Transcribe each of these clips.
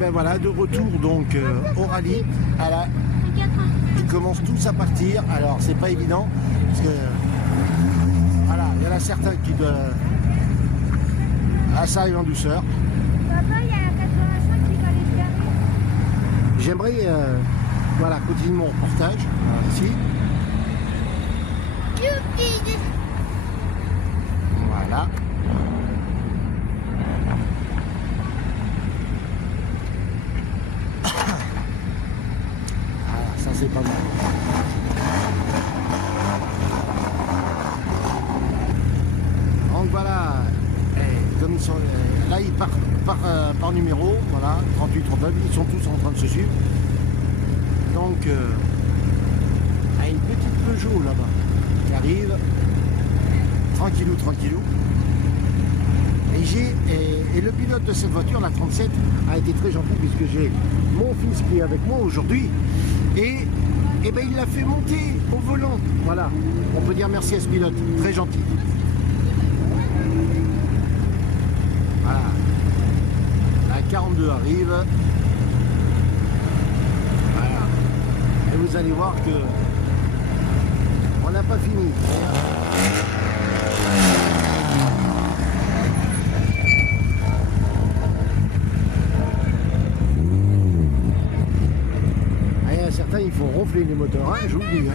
Ben voilà, de retour donc au rallye. Ils commencent tous à partir. Alors c'est pas évident parce que voilà, il y en a certains qui doivent. Ah, ça arrive en douceur. Papa, il y a la 85 qui va les faire. J'aimerais voilà, continuer mon reportage. Voilà, ici. Youpi! Voilà. Ça c'est pas mal. Donc voilà, comme ils sont, là ils partent par numéro, voilà, 38, 39, ils sont tous en train de se suivre. Donc il y a une petite Peugeot là-bas qui arrive, tranquillou, tranquillou. Et le pilote de cette voiture, la 37, a été très gentil puisque j'ai mon fils qui est avec moi aujourd'hui. Et ben il l'a fait monter au volant. Voilà, on peut dire merci à ce pilote, très gentil. Voilà, la 42 arrive. Voilà, et vous allez voir que on n'a pas fini. Certains il faut ronfler les moteurs, hein, je vous le dis. Hein.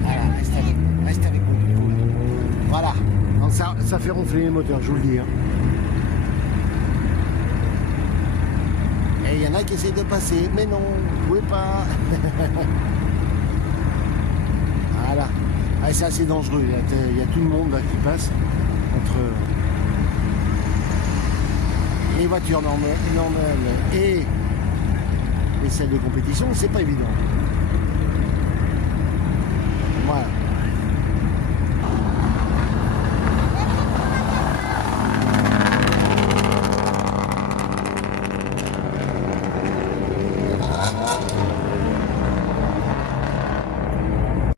Voilà, reste avec moi. Voilà, donc ça fait ronfler les moteurs, je vous le dis. Hein. Et il y en a qui essaient de passer, mais non, vous ne pouvez pas. Voilà, ah, c'est assez dangereux, il y a tout le monde là, qui passe entre les voitures normales et celles de compétition, c'est pas évident. Voilà.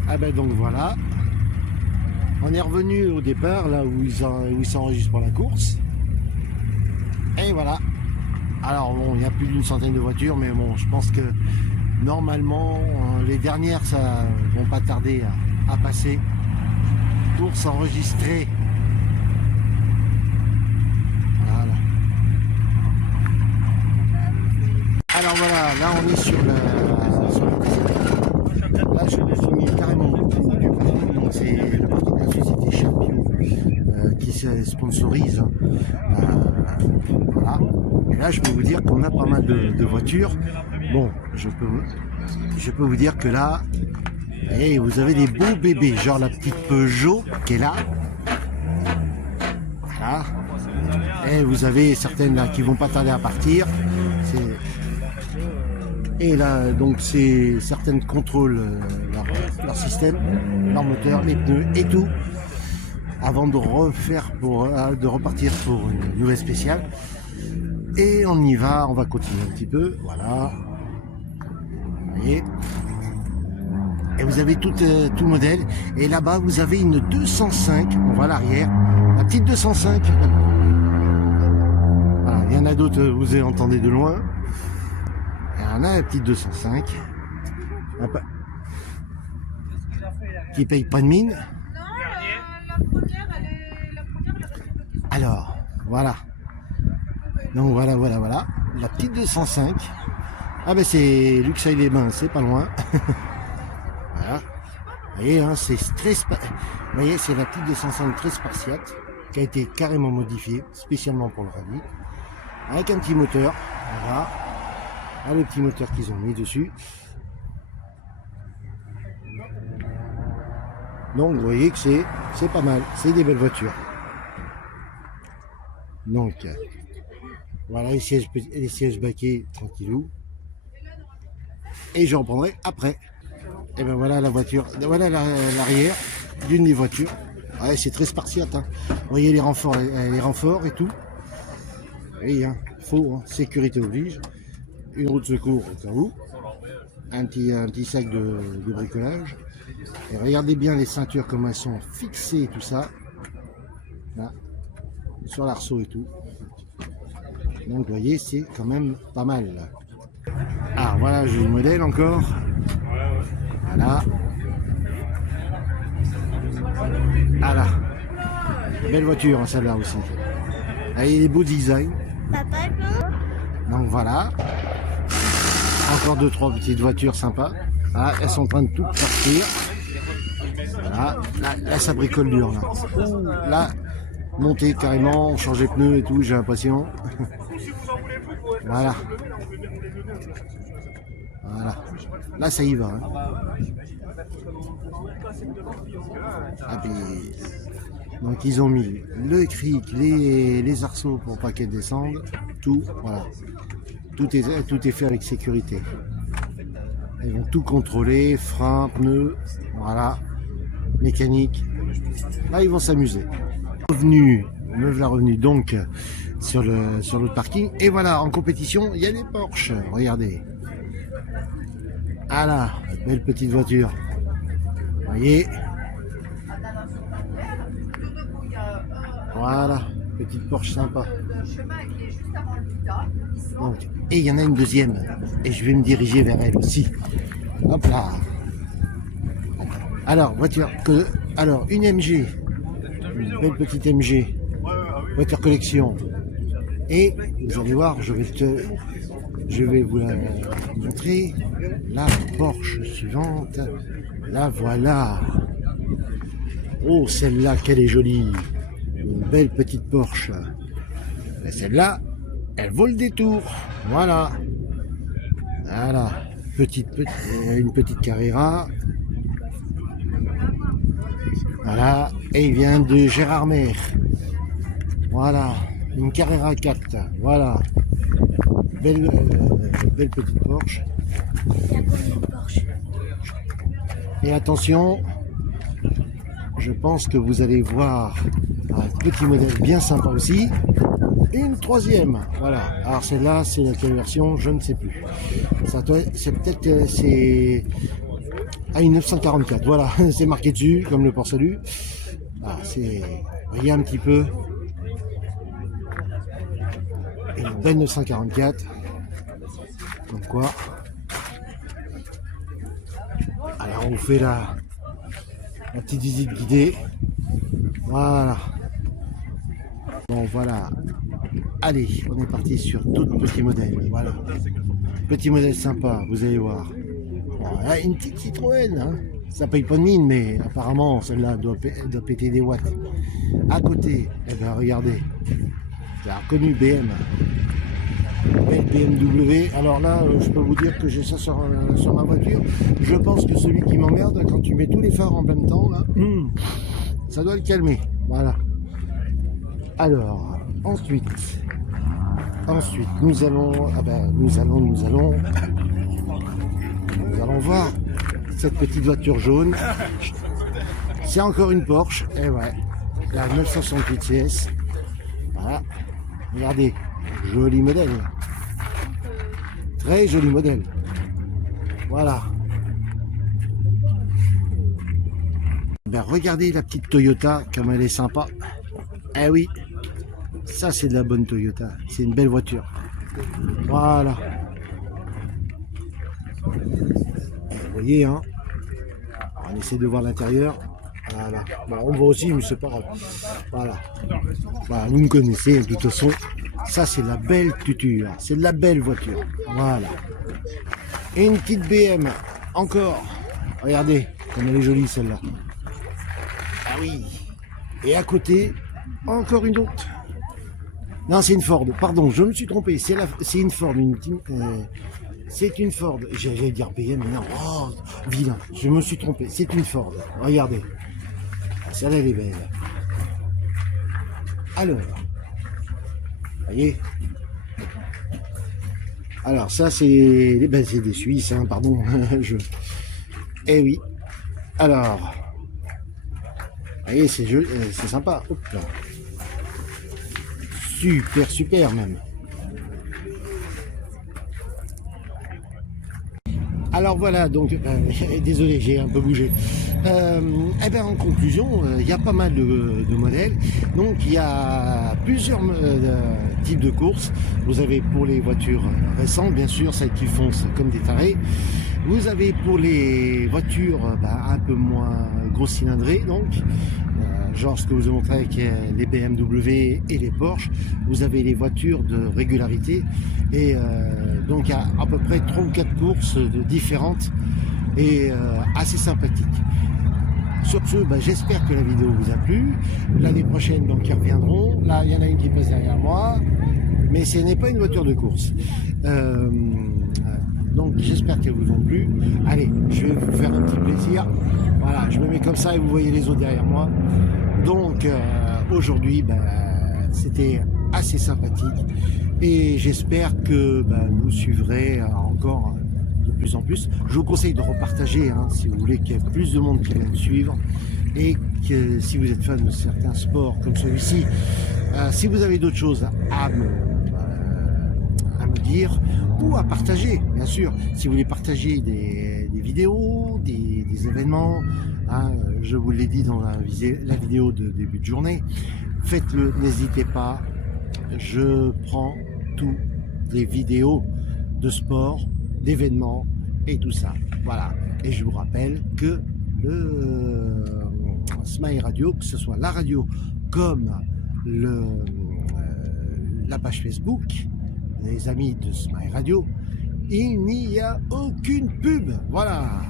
Ah ben donc voilà. On est revenu au départ, là où ils s'enregistrent pour la course. Et voilà. Alors bon, il y a plus d'une centaine de voitures, mais bon, je pense que normalement, les dernières, ça vont pas tarder à passer. Course enregistrée. Voilà. Alors voilà, là on est sur le côté. Là je me suis mis carrément au bout du parking. Donc c'est le parking de la société Champion qui se sponsorise. Voilà. Et là je peux vous dire qu'on a pas mal de voitures. Bon, je peux vous dire que là, et vous avez des beaux bébés, genre la petite Peugeot qui est là. Voilà. Et vous avez certaines là qui vont pas tarder à partir. Et là, donc c'est certaines contrôlent leur système, leur moteur, les pneus et tout, avant de repartir pour une nouvelle spéciale. Et on y va, on va continuer un petit peu, voilà. Vous voyez. Et vous avez tout le modèle. Et là-bas, vous avez une 205, on voit l'arrière, la petite 205. Voilà, il y en a d'autres, vous entendez de loin. Il y en a la petite 205. Qui paye pas de mine. Alors, voilà. Donc voilà, la petite 205. Ah ben c'est Luxeuil-les-Bains, c'est pas loin. Voilà. Vous voyez, hein, c'est vous voyez, c'est la petite 205 très spartiate qui a été carrément modifiée spécialement pour le rallye, avec un petit moteur. Voilà. Ah, le petit moteur qu'ils ont mis dessus. Donc vous voyez que c'est pas mal, c'est des belles voitures. Donc voilà les sièges baquets tranquillou. Et je reprendrai après. Et ben voilà la voiture, voilà l'arrière d'une des voitures. Ouais, c'est très spartiate. Hein. Vous voyez les renforts et tout. Et hein, faut, hein, sécurité oblige. Une roue de secours au cas où. Un petit sac de bricolage. Et regardez bien les ceintures comme elles sont fixées, tout ça. Là. sur l'arceau et tout. Donc vous voyez, c'est quand même pas mal. Ah voilà, j'ai le modèle encore. Voilà. Voilà. Belle voiture, hein, celle-là aussi. Ah, il est beau design. Papa, Donc voilà. Encore 2-3 petites voitures sympas. Ah, elles sont en train de tout partir. Voilà. Là, ça bricole dur. Là, monter carrément, changer de pneus et tout, j'ai l'impression. Voilà. Voilà. Là, ça y va. Hein. Ah, puis, donc, ils ont mis le cric, les arceaux pour pas qu'elles descendent. Tout, voilà. Tout est fait avec sécurité. Ils vont tout contrôler, frein, pneus, voilà, mécanique. Là, ils vont s'amuser. Me voilà revenu donc sur le parking. Et voilà, en compétition, il y a des Porsche. Regardez. Ah là, belle petite voiture. Vous voyez. Voilà, petite Porsche sympa. Donc, et il y en a une deuxième. Et je vais me diriger vers elle aussi. Hop là. Alors, alors, une MG. Une belle petite MG. Voiture collection. Et vous allez voir, je vais vous la montrer. La Porsche suivante. La voilà. Oh, celle-là, qu'elle est jolie. Une belle petite Porsche. Et celle-là, elle vaut le détour. Voilà. Voilà. Une petite Carrera. Voilà. Et il vient de Gérard Mer. Voilà. Une Carrera 4. Voilà. Belle petite Porsche. Et attention, je pense que vous allez voir un petit modèle bien sympa aussi. Une troisième, voilà. Alors celle-là, c'est laquelle version, je ne sais plus. C'est peut-être c'est une 944. Voilà, c'est marqué dessus comme le Port Salut. Ah, c'est, voyez un petit peu. Une belle 944. Comme quoi. Alors on vous fait la petite visite guidée. Voilà. Bon voilà. Allez, on est parti sur tout petit modèle. Voilà. Petit modèle sympa, vous allez voir. Voilà, une petite Citroën. Hein. Ça paye pas de mine, mais apparemment celle-là doit péter des watts. À côté, eh bien regardez. J'ai reconnu BM. Belle BMW. Alors là, je peux vous dire que j'ai ça sur ma voiture. Je pense que celui qui m'emmerde, quand tu mets tous les phares en même temps, là, ça doit le calmer. Voilà. Alors, ensuite, nous allons voir cette petite voiture jaune. C'est encore une Porsche. Et ouais, la 968 CS. Voilà. Regardez, joli modèle. Très joli modèle. Voilà. Ben, regardez la petite Toyota, comme elle est sympa. Eh oui, ça c'est de la bonne Toyota. C'est une belle voiture. Voilà. Vous voyez, hein. On essaie de voir l'intérieur. Voilà. Bon, on voit aussi, mais c'est pas grave. Voilà. Voilà, vous me connaissez, de toute façon. Ça, c'est de la belle tuture. C'est de la belle voiture. Voilà. Et une petite BM. Encore. Regardez, comme elle est jolie, celle-là. Ah oui. Et à côté, encore une autre. Non, c'est une Ford. Pardon, je me suis trompé. C'est une Ford. C'est une Ford. J'allais dire BM, mais non. Oh, vilain. Je me suis trompé. C'est une Ford. Regardez. Celle-là, elle est belle. Alors. Voyez. Alors ça c'est des Suisses, hein, pardon. Eh oui. Alors. Voyez, c'est sympa. Hop là. Super même. Alors voilà, donc désolé, j'ai un peu bougé. Eh bien, en conclusion, il y a pas mal de modèles. Donc, il y a plusieurs types de courses. Vous avez pour les voitures récentes, bien sûr, celles qui foncent comme des tarés. Vous avez pour les voitures un peu moins gros cylindrées, donc genre ce que je vous ai montré avec les BMW et les Porsche. Vous avez les voitures de régularité et donc il y a à peu près 3 ou 4 courses différentes et assez sympathiques. Sur ce, j'espère que la vidéo vous a plu. L'année prochaine, donc, ils reviendront. Là, il y en a une qui passe derrière moi, mais ce n'est pas une voiture de course. Donc, j'espère qu'elles vous ont plu. Allez, je vais vous faire un petit plaisir. Voilà, je me mets comme ça et vous voyez les autres derrière moi. Donc, aujourd'hui, c'était assez sympathique et j'espère que vous suivrez encore de plus en plus. Je vous conseille de repartager si vous voulez qu'il y ait plus de monde qui vienne suivre et que si vous êtes fan de certains sports comme celui-ci, si vous avez d'autres choses à me dire ou à partager, bien sûr, si vous voulez partager des vidéos, des événements, je vous l'ai dit dans la vidéo de début de journée, faites-le, n'hésitez pas, je prends toutes les vidéos de sport, d'événements et tout ça, voilà. Et je vous rappelle que le Smile Radio, que ce soit la radio comme la page Facebook, les amis de Smile Radio, il n'y a aucune pub, voilà.